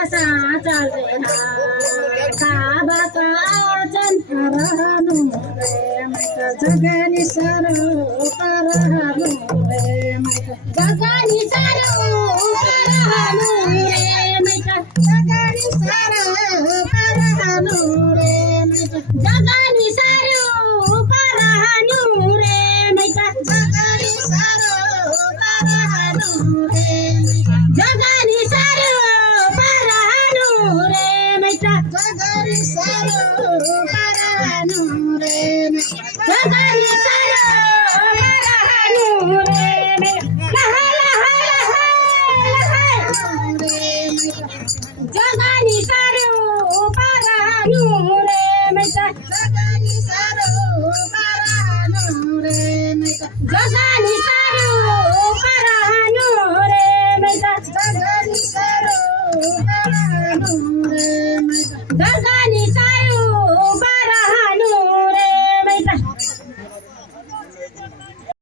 कसा चाले हा काबा का चंद्रनु रे जगनी सरो परहनु रे जगनी सरो परहनु रे जगनी सरो परहनु रे जगनी सरो परहनु रे जगनी सरो परहनु रे जगनी सरो परहनु रे जगनी सरो परहनु रे जगनी सरो परहनु रे लहा लहा लहा रे जगनी सरो परहनु रे जगनी सरो परहनु रे जगनी सरो परहनु रे जगनी सरो परहनु